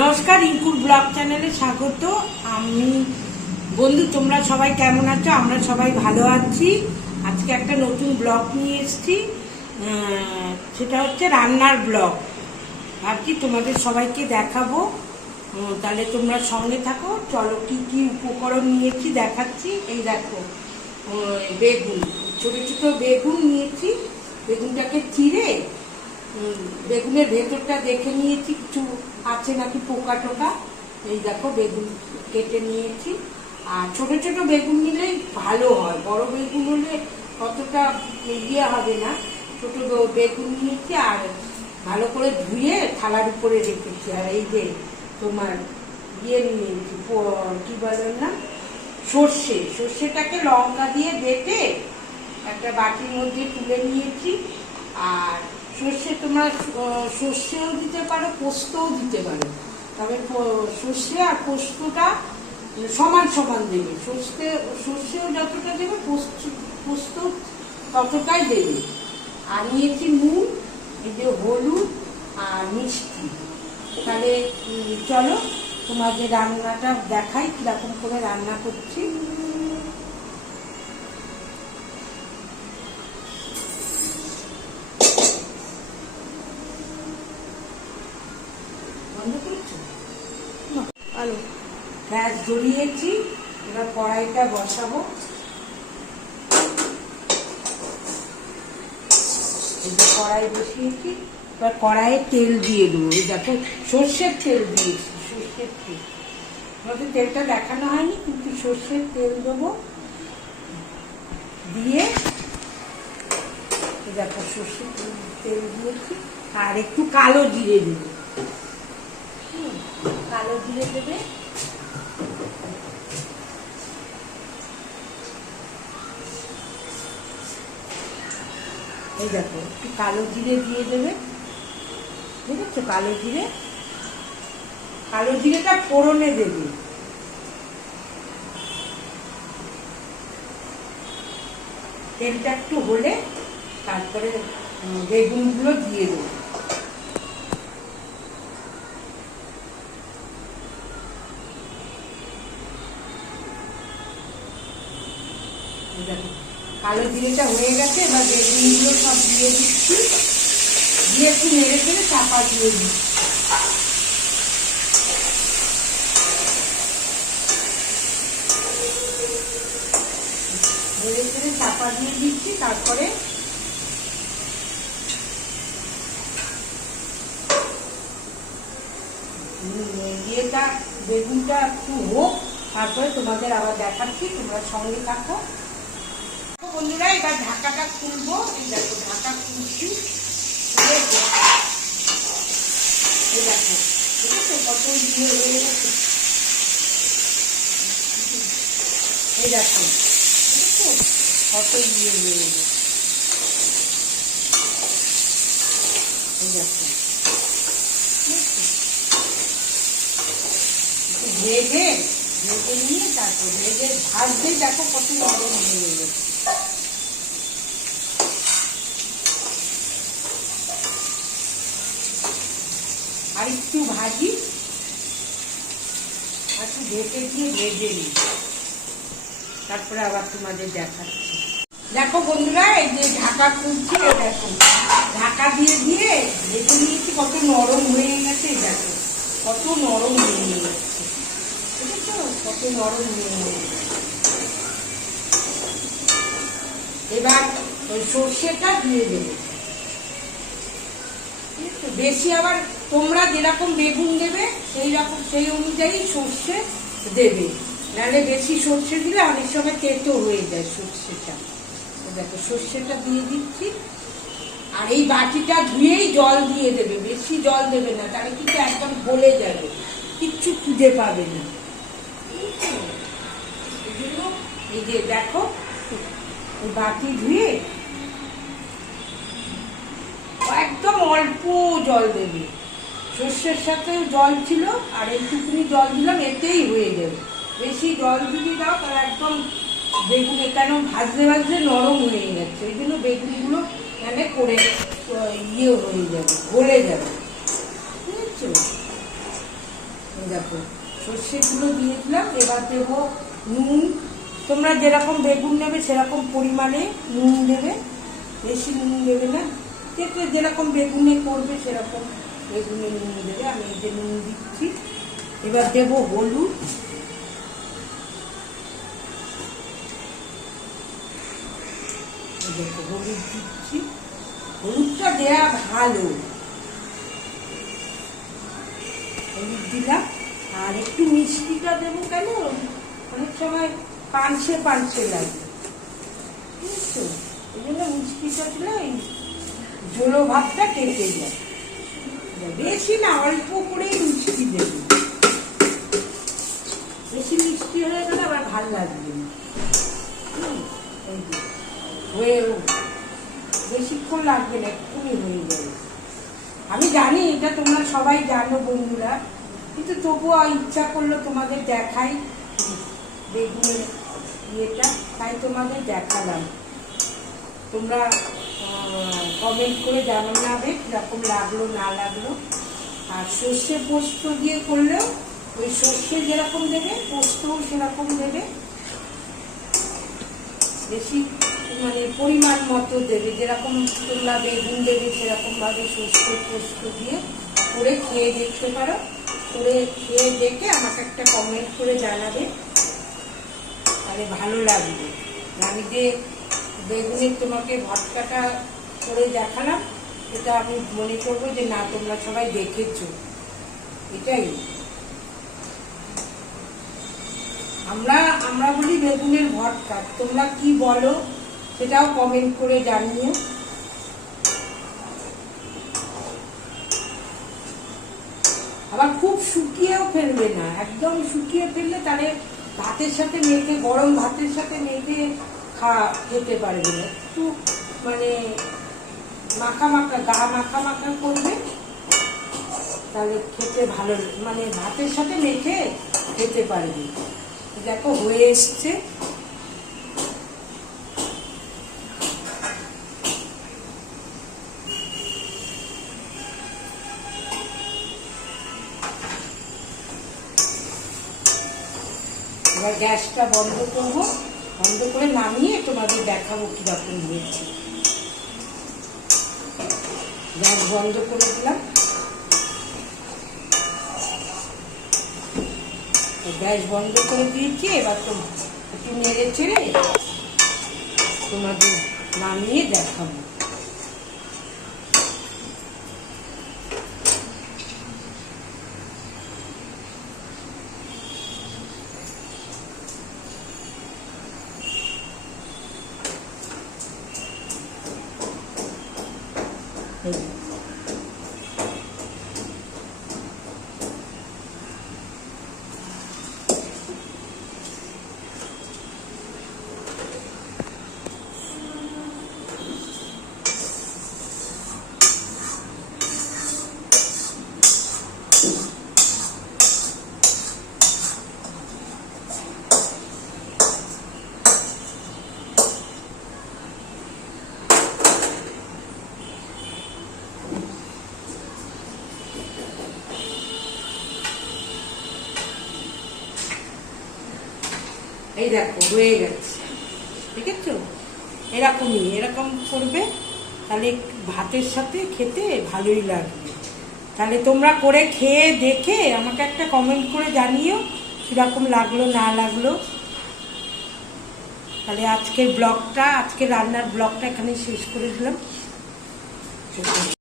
নমস্কার, ইনকুর ব্লগ চ্যানেলে স্বাগত। আমি বন্ধু, তোমরা সবাই কেমন আছো? আমরা সবাই ভালো আছি। আজকে একটা নতুন ব্লগ নিয়ে এসেছি। সেটা হচ্ছে রান্নার ব্লগ। আর কি, তোমাদের সবাইকে দেখাবো। তাহলে তোমরা সঙ্গে থাকো। চলো, কি কি উপকরণ নিয়েছি দেখাচ্ছি। এই দেখো বেগুন। ছোটো ছোটো বেগুন নিয়েছি। বেগুনটাকে চিড়ে বেগুনের ভেতরটা দেখে নিয়েছি, কিছু আছে নাকি পোকা টোকা? এই দেখো, বেগুন কেটে নিয়েছি। আর ছোট ছোট বেগুন নিলেই ভালো হয়, বড় বেগুন হলে অতটা ইয়ে হবে না। ছোট বেগুন নিয়েছি আর ভালো করে ধুয়ে থালার উপরে রেখেছি। আর এই যে তোমার ইয়ে নিয়েছি কি বলে না? সর্ষে। সর্ষেটাকে লঙ্কা দিয়ে বেটে একটা বাটির মধ্যে তুলে নিয়েছি। আর সর্ষে তোমরা সর্ষেও দিতে পারো, পোস্তও দিতে পারো। তবে সর্ষে আর পোস্তটা সমান সমান দেবে। সর্ষে, সর্ষেও যতটা দেবে, পোস্ত পোস্ত ততটাই দেবে। আর নিয়েছি নুন যে হলুদ আর মিষ্টি। তাহলে চলো তোমাদের রান্নাটা দেখাই, কীরকম করে রান্না করছি বন্ধ করছ আলু গ্যাস জ্বলিয়েছি, এবার কড়াইটা বসাবো। কড়াই বসিয়েছি, এবার কড়াইয়ে তেল দিয়ে দেবো। দেখো, সর্ষের তেল দিয়েছি, সর্ষের তেল। আমাদের তেলটা দেখানো হয়নি, কিন্তু সর্ষের তেল দেবো। দিয়ে দেখো, সর্ষের তেল দিয়েছি, আর একটু কালো জিরে দেবো। হুম, কালো দেবে এই দেখো একটু কালো জিরে দিয়ে দেবে। বুঝেছ কালো জিরে। কালো জিরেটা ফোড়নে দেবে। তেলটা একটু হলে তারপরে বেগুনগুলো দিয়ে দেবো। কালো জিরেটা হয়ে গেছে, এবার বেগুনগুলো সব দিয়ে দিচ্ছি। দিয়ে একটু নেড়ে ফেলে চাপা দিয়ে দিচ্ছি। ফেলে চাপা দিয়ে দিচ্ছি, তারপরে বেগুনটা একটু হোক, তারপরে তোমাদের আবার দেখাচ্ছি, তোমরা সঙ্গে থাকো। বন্ধুরা, এবার ঢাকাটা খুলবো। এই দেখো, ঢাকা খুলছি। এই দেখো, ঠিক আছে? কত ইয়ে হয়ে গেছে। এই দেখো ঠিক আছে কত ইয়ে হয়ে গেছে। এই দেখো ভেজে ভেজে দেখো কত নরম হয়ে গেছে আর একটু ভাজি আর একটু ঢেকে দিয়ে ভেজে নিই। তারপরে আবার তোমাদের দেখাচ্ছি। দেখো বন্ধুরা, এই যে ঢাকা খুলছি দেখো। ঢাকা দিয়ে দিয়ে ভেজে নিয়েছি, কত নরম হয়ে গেছে দেখো। কত নরম হয়ে গেছে। নরম হয়ে এবার ওই সর্ষেটা দিয়ে দেবে। বেশি আবার তোমরা যেরকম বেগুন দেবে, সেই রকম, সেই অনুযায়ী সর্ষে দেবে। নাহলে বেশি সর্ষে দিলে অনেক সময় তেতো হয়ে যায় সর্ষেটা। দেখো, সর্ষেটা দিয়ে দিচ্ছি। আর এই বাটিটা ধুয়েই জল দিয়ে দেবে। বেশি জল দেবে না, তাহলে কিন্তু একদম গলে যাবে। কিচ্ছু খুঁজে পাবে না বুঝেছ? এই জন্য এই যে দেখো, বাটি ধুয়ে একদম অল্প জল দেবে। সর্ষের সাথে জল ছিল, আর এইটুকুনি জল দিলাম, এতেই হয়ে যাবে। বেশি জল যদি দাও, তাহলে একদম বেগুন কেন ভাজতে ভাজতে নরম হয়ে যাচ্ছে। ওই জন্য বেগুনগুলো মানে করে ইয়ে হয়ে যাবে, গলে যাবে। বুঝেছ? দেখো, সর্ষেগুলো দিয়ে দিলাম, এবার দেবো নুন তোমরা যেরকম বেগুন নেবে, সেরকম পরিমাণে নুন দেবে। বেশি নুন দেবে না। যেটা যেরকম বেগুনে করবে, সেরকম বেগুনে নুন দেবে। আমি এই যে নুন দিচ্ছি। এবার দেবো হলুদ। হলুদ দিচ্ছি। হলুদটা দেওয়া ভালো। হলুদ দিলাম। আর একটু মিষ্টিটা দেবো কেন? অনেক সময় পানসে পানসে লাগে বুঝছ? ওই জন্য মিষ্টিটা দিলে ওই জলো ভাতটা কেটে যায়। বেশি না অল্প করেই মিষ্টি দেবে। বেশি মিষ্টি হয়ে গেলে আবার ভালো লাগবে না। হুম, এই যে, হয়েও বেশিক্ষণ লাগবে না এক্ষুনি হয়ে যাবে। আমি জানি এটা তোমরা সবাই জানো বন্ধুরা কিন্তু তবুও ইচ্ছা করল তোমাদের দেখাই। বেগুনের ইয়েটা তাই তোমাদের দেখালাম। তোমরা কমেন্ট করে জানাবে কীরকম লাগল, না লাগল। আর সর্ষে পোস্ত দিয়ে করলেও, ওই সর্ষে যেরকম দেবে, পোস্তও সেরকম দেবে। বেশি মানে পরিমাণ মতো দেবে, যেরকম তোমরা বেগুন দেবে, সেরকমভাবে সর্ষে পোস্ত দিয়ে করে খেয়ে দেখতে পারো। করে খেয়ে দেখে আমাকে একটা কমেন্ট করে জানাবে। তাহলে ভালো লাগবে। আমি যে বেগুনের তোমাকে ভটকাটা করে দেখালাম, এটা আমি মনে করব যে না, তোমরা সবাই দেখেছ। এটাই। আমরা আমরা বলি বেগুনের ভটকা। তোমরা কি বলো, সেটাও কমেন্ট করে জানিও। আবার খুব শুকিয়েও ফেলবে না। একদম শুকিয়ে ফেললে তাহলে ভাতের সাথে মেখে, গরম ভাতের সাথে মেখে খা, খেতে পারবে না। একটু মানে মাখা মাখা, গা মাখা মাখা করবে, তাহলে খেতে ভালো মানে ভাতের সাথে মেখে খেতে পারবে। দেখো হয়ে এসছে। এবার গ্যাসটা বন্ধ করব। বন্ধ করে নামিয়ে তোমাদের দেখাবো কীরকম হয়েছে। গ্যাস বন্ধ করে দিলাম। গ্যাস বন্ধ করে দিয়েছি, এবার তো একটু নেড়ে চেড়ে তোমাদের নামিয়ে দেখাবো। এই দেখো হয়ে গেছে। ঠিক আছে এরকমই, এরকম করবে, তাহলে ভাতের সাথে খেতে ভালোই লাগবে। তাহলে তোমরা করে খেয়ে দেখে আমাকে একটা কমেন্ট করে জানিও কীরকম লাগল, না লাগল। তাহলে আজকের ব্লগটা, আজকের রান্নার ব্লগটা এখানে শেষ করে দিলাম।